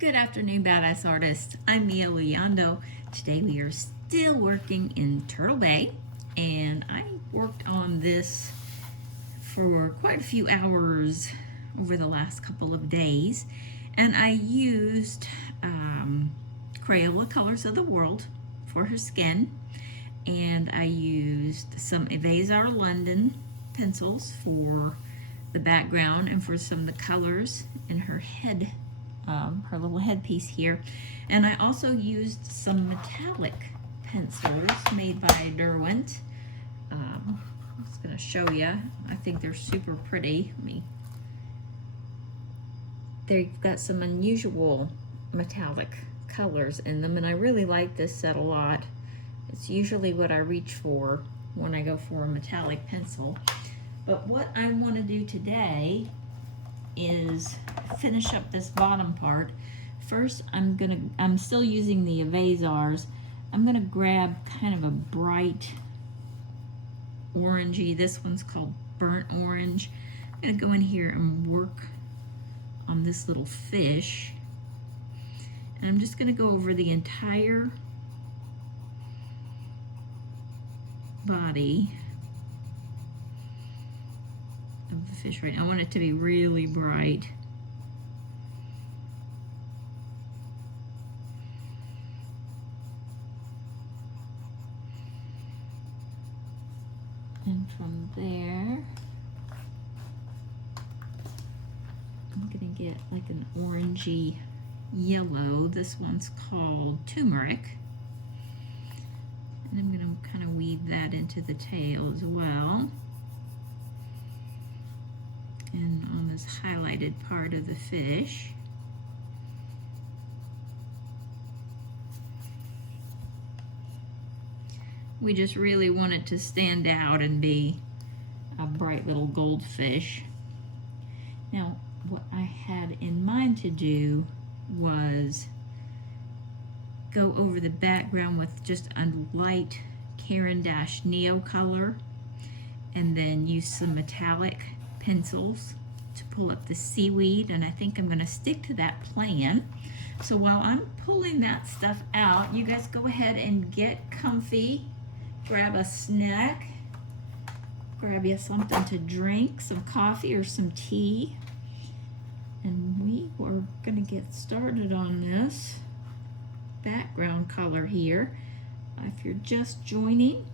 Good afternoon, Badass Artists. I'm Mia Leondo. Today we are still working in Turtle Bay, and I worked on this for quite a few hours over the last couple of days, and I used Crayola Colors of the World for her skin, and I used some Evazar London pencils for the background and for some of the colors in her head, her little headpiece here. And I also used some metallic pencils made by Derwent. I'm just going to show you. I think they're super pretty. They've got some unusual metallic colors in them, and I really like this set a lot. It's usually what I reach for when I go for a metallic pencil. But what I want to do today is finish up this bottom part. First, I'm still using the Evazars. I'm gonna grab kind of a bright orangey. This one's called burnt orange. I'm gonna go in here and work on this little fish. And I'm just gonna go over the entire body of the fish right now. I want it to be really bright. And from there, I'm gonna get like an orangey yellow. This one's called turmeric. And I'm gonna kind of weave that into the tail as well. And on this highlighted part of the fish. We just really want it to stand out and be a bright little goldfish. Now, what I had in mind to do was go over the background with just a light Caran DAche NeoColor, and then use some metallic pencils to pull up the seaweed, and I think I'm going to stick to that plan. So while I'm pulling that stuff out, you guys go ahead and get comfy, grab a snack, grab you something to drink, some coffee or some tea, and we are going to get started on this background color here. If you're just joining,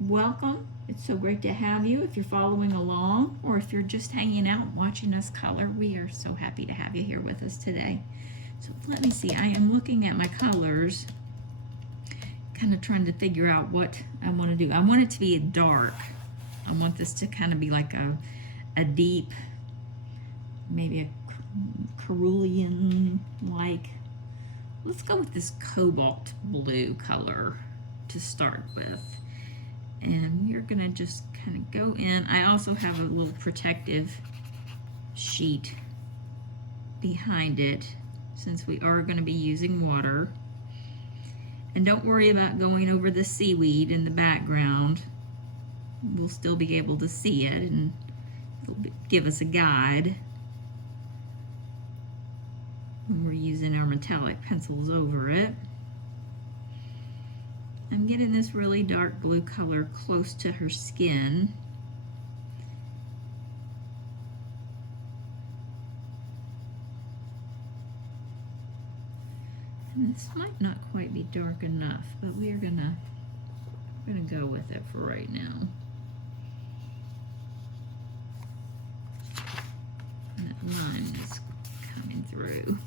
welcome. It's so great to have you. If you're following along, or if you're just hanging out watching us color, we are so happy to have you here with us today. So let me see, I am looking at my colors, kind of trying to figure out what I want to do. I want it to be dark. I want this to kind of be like a deep, maybe a cerulean like. Let's go with this cobalt blue color to start with. And we're gonna just kind of go in. I also have a little protective sheet behind it since we are gonna be using water. And don't worry about going over the seaweed in the background. We'll still be able to see it, and it'll give us a guide when we're using our metallic pencils over it. I'm getting this really dark blue color close to her skin. And this might not quite be dark enough, but we're gonna go with it for right now. And that line is coming through.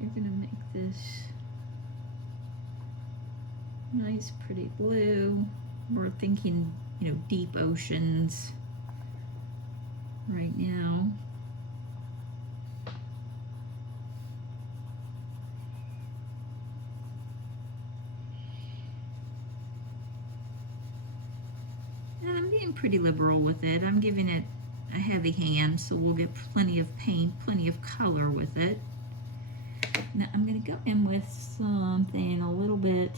You're gonna make this nice, pretty blue. We're thinking, you know, deep oceans right now. And I'm being pretty liberal with it. I'm giving it a heavy hand, so we'll get plenty of paint, plenty of color with it. Now I'm going to go in with something a little bit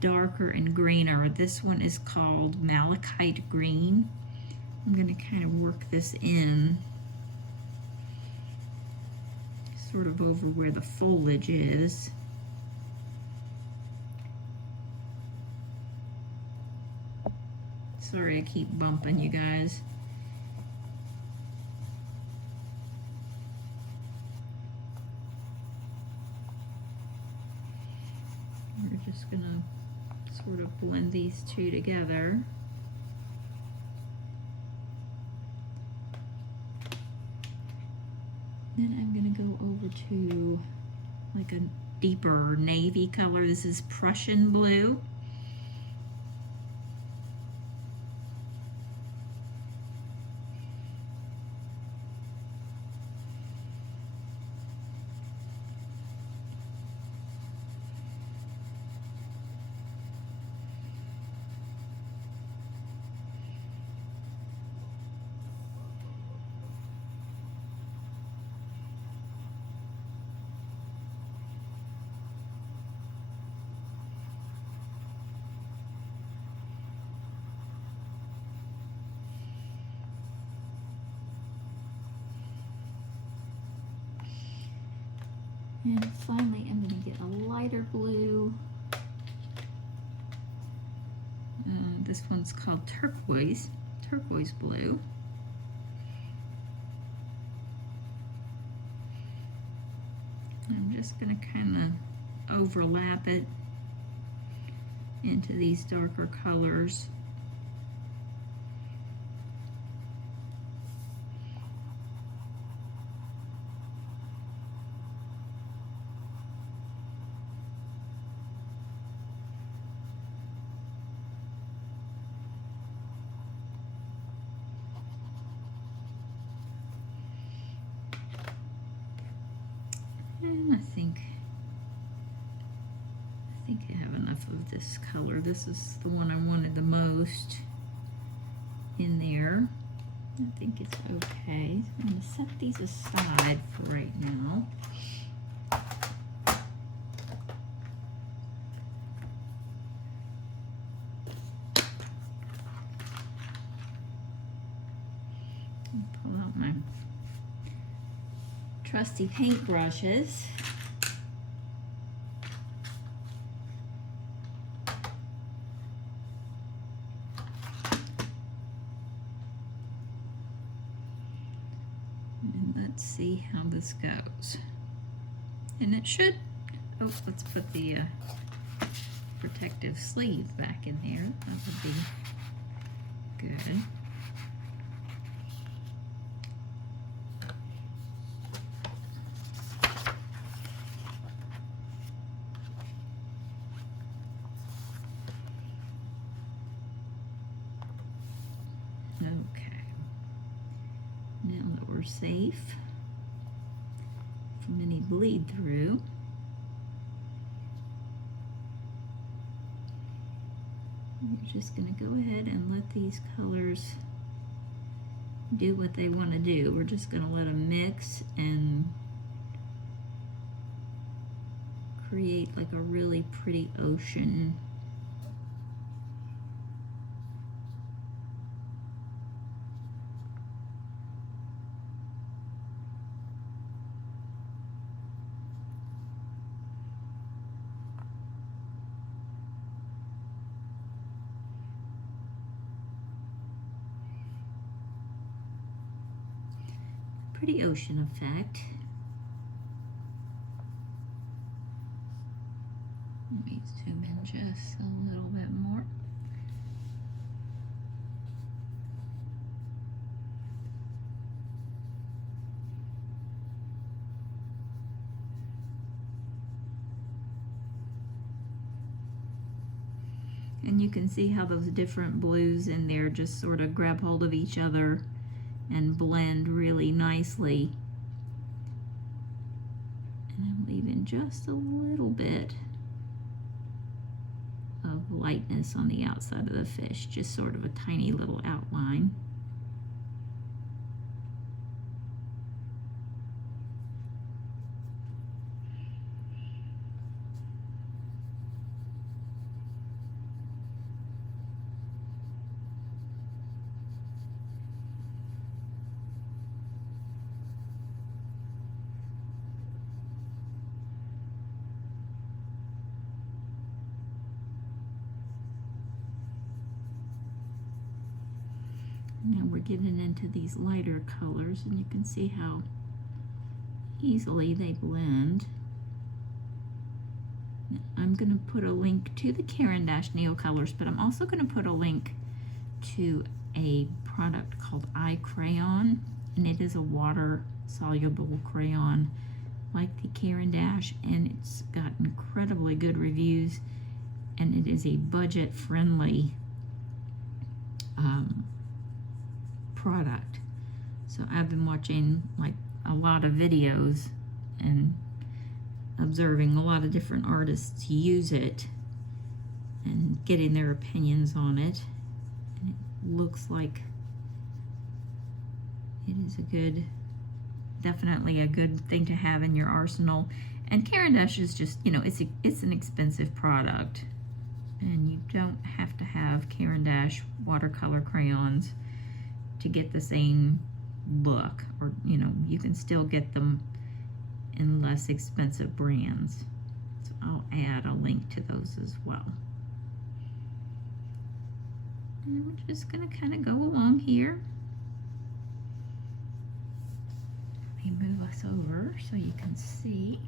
darker and greener. This one is called Malachite Green. I'm going to kind of work this in sort of over where the foliage is. Sorry I keep bumping you guys. We're just gonna sort of blend these two together. Then I'm gonna go over to like a deeper navy color. This is Prussian blue. And finally, I'm going to get a lighter blue. This one's called turquoise blue. I'm just going to kind of overlap it into these darker colors. And I think I have enough of this color. This is the one I wanted the most in there. I think it's okay. So I'm going to set these aside for right now. Pull out my trusty paint brushes. And let's see how this goes. And it should, oh, let's put the protective sleeve back in there. That would be good. Okay, now that we're safe from any bleed through, we're just going to go ahead and let these colors do what they want to do. We're just going to let them mix and create like a really pretty ocean. Pretty ocean effect. Let me zoom in just a little bit more. And you can see how those different blues in there just sort of grab hold of each other and blend really nicely. And I'm leaving just a little bit of lightness on the outside of the fish, just sort of a tiny little outline. Now we're getting into these lighter colors, and you can see how easily they blend. I'm going to put a link to the Caran DAche NeoColors, but I'm also going to put a link to a product called iCrayon, and it is a water-soluble crayon like the Caran DAche, and it's got incredibly good reviews, and it is a budget-friendly product. So I've been watching like a lot of videos and observing a lot of different artists use it and getting their opinions on it, and it looks like it is a good, definitely a good thing to have in your arsenal. And Caran DAche is just, you know, it's an expensive product, and you don't have to have Caran DAche watercolor crayons to get the same look, or you know, you can still get them in less expensive brands. So I'll add a link to those as well. And we're just going to kind of go along here. Let me move us over so you can see.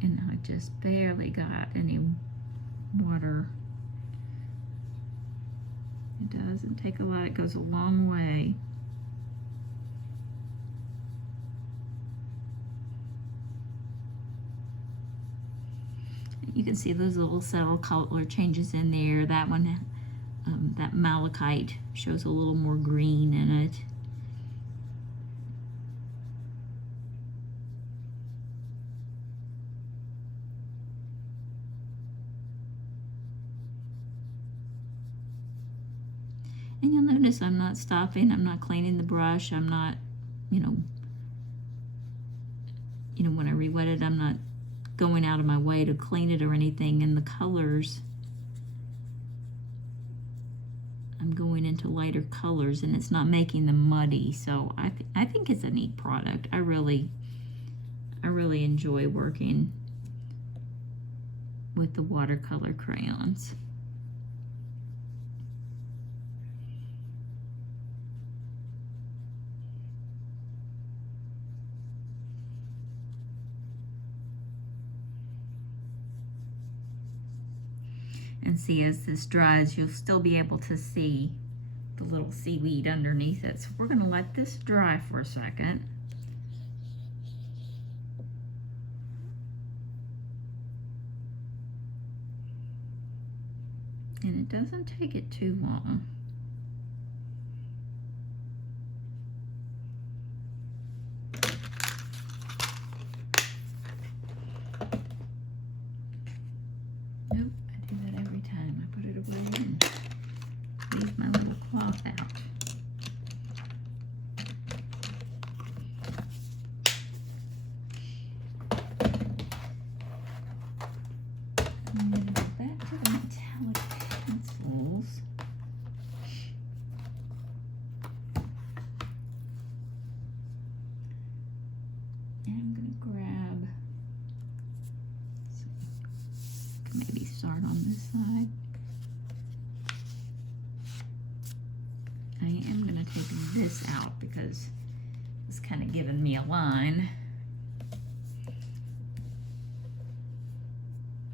And I just barely got any water. It doesn't take a lot, it goes a long way. You can see those little subtle color changes in there. That one, that malachite shows a little more green in it. And you'll notice I'm not stopping, I'm not cleaning the brush, I'm not, you know, when I re-wet it, I'm not going out of my way to clean it or anything. And the colors, I'm going into lighter colors, and it's not making them muddy. So I think it's a neat product. I really enjoy working with the watercolor crayons. And see, as this dries, you'll still be able to see the little seaweed underneath it. So we're going to let this dry for a second. And it doesn't take it too long. Nope, I do that every time. I put it away and leave my little cloth out. I'm going to go back to the metallic pencils. And I'm going to grab, maybe start on this side. I am going to take this out because it's kind of giving me a line.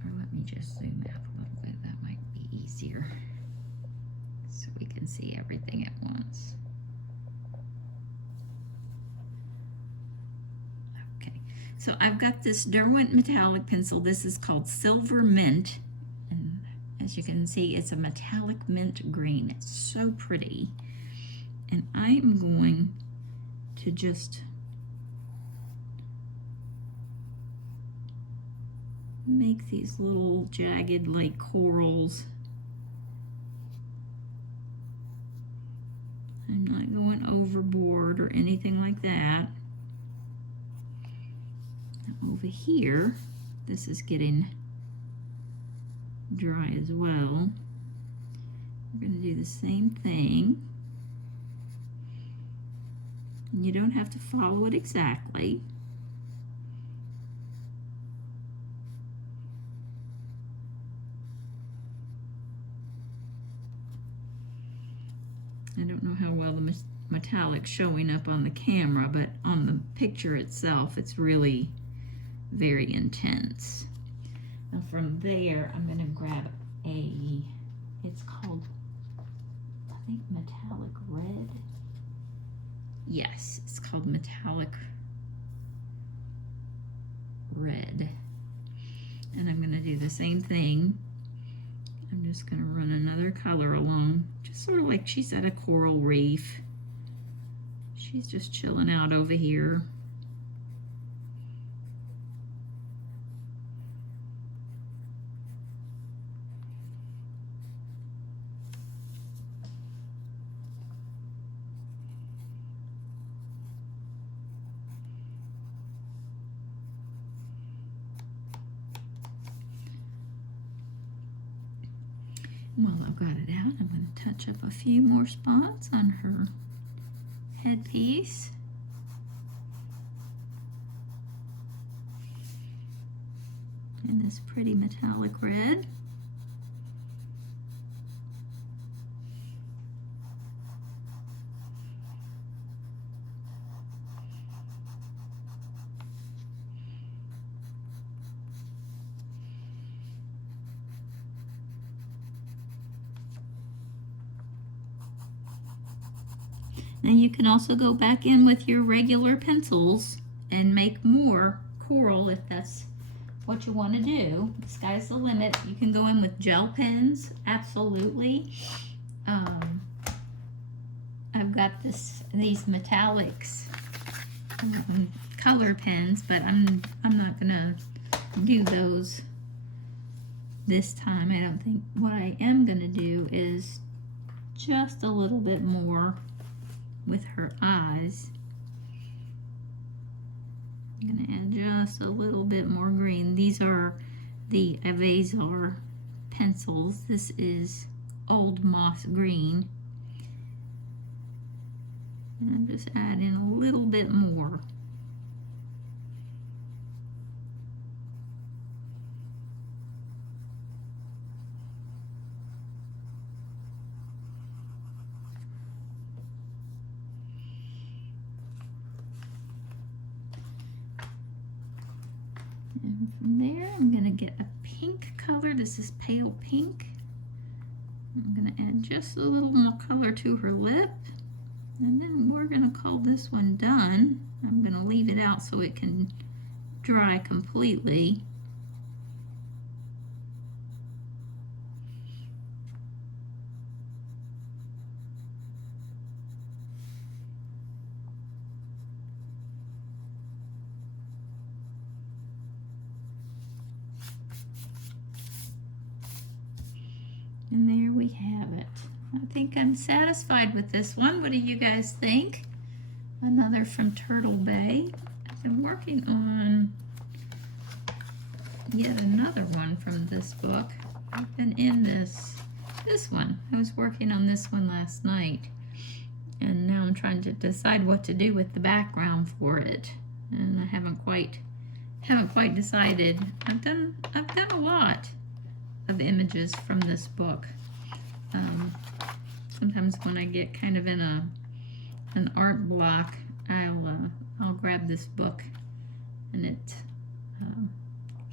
Or let me just zoom out a little bit. That might be easier so we can see everything at once. Okay, so I've got this Derwent metallic pencil. This is called Silver Mint. And as you can see, it's a metallic mint green. It's so pretty. And I'm going to just make these little jagged like corals. I'm not going overboard or anything like that. Now over here, this is getting dry as well. We're going to do the same thing. You don't have to follow it exactly. I don't know how well the metallic's showing up on the camera, but on the picture itself, it's really very intense. Now from there, I'm going to grab it's called, I think, metallic red. Yes, it's called metallic red. And I'm going to do the same thing. I'm just going to run another color along, just sort of like she's at a coral reef. She's just chilling out over here. While I've got it out, I'm going to touch up a few more spots on her headpiece. In this pretty metallic red. Now you can also go back in with your regular pencils and make more coral if that's what you want to do. The sky's the limit. You can go in with gel pens, absolutely. I've got these metallics color pens, but I'm not gonna do those this time. I don't think. What I am gonna do is just a little bit more with her eyes. I'm gonna add just a little bit more green. These are the Avazar pencils. This is Old Moss Green. And I'm just adding a little bit more. And from there, I'm going to get a pink color. This is pale pink. I'm going to add just a little more color to her lip. And then we're going to call this one done. I'm going to leave it out so it can dry completely. And there we have it. I think I'm satisfied with this one. What do you guys think? Another from Turtle Bay. I've been working on yet another one from this book. I've been in this one. I was working on this one last night, and now I'm trying to decide what to do with the background for it, and I haven't quite decided. I've done a lot of images from this book. Sometimes when I get kind of in an art block, I'll grab this book, and it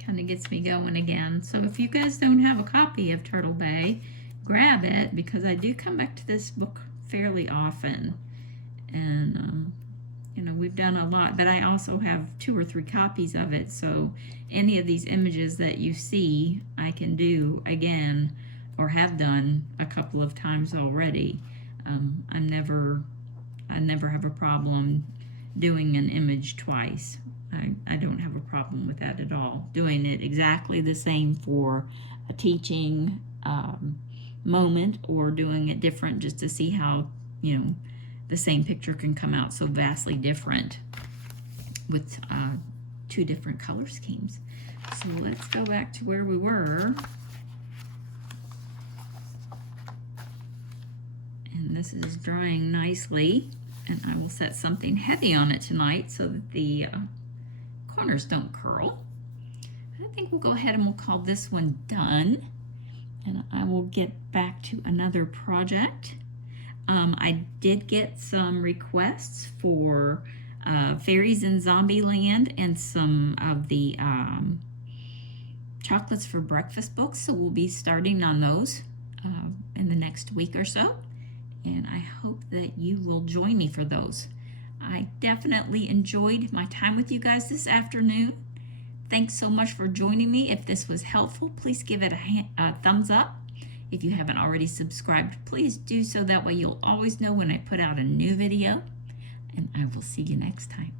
kind of gets me going again. So if you guys don't have a copy of Turtle Bay, grab it, because I do come back to this book fairly often, and you know, we've done a lot, but I also have 2 or 3 copies of it, so any of these images that you see I can do again, or have done a couple of times already. I never have a problem doing an image twice. I don't have a problem with that at all. Doing it exactly the same for a teaching moment, or doing it different just to see how, you know, the same picture can come out so vastly different with 2 different color schemes. So let's go back to where we were. And this is drying nicely. And I will set something heavy on it tonight so that the corners don't curl. I think we'll go ahead and we'll call this one done. And I will get back to another project. I did get some requests for Fairies in Zombieland and some of the Chocolates for Breakfast books, so we'll be starting on those in the next week or so, and I hope that you will join me for those. I definitely enjoyed my time with you guys this afternoon. Thanks so much for joining me. If this was helpful, please give it a thumbs up. If you haven't already subscribed, please do so. That way you'll always know when I put out a new video, and I will see you next time.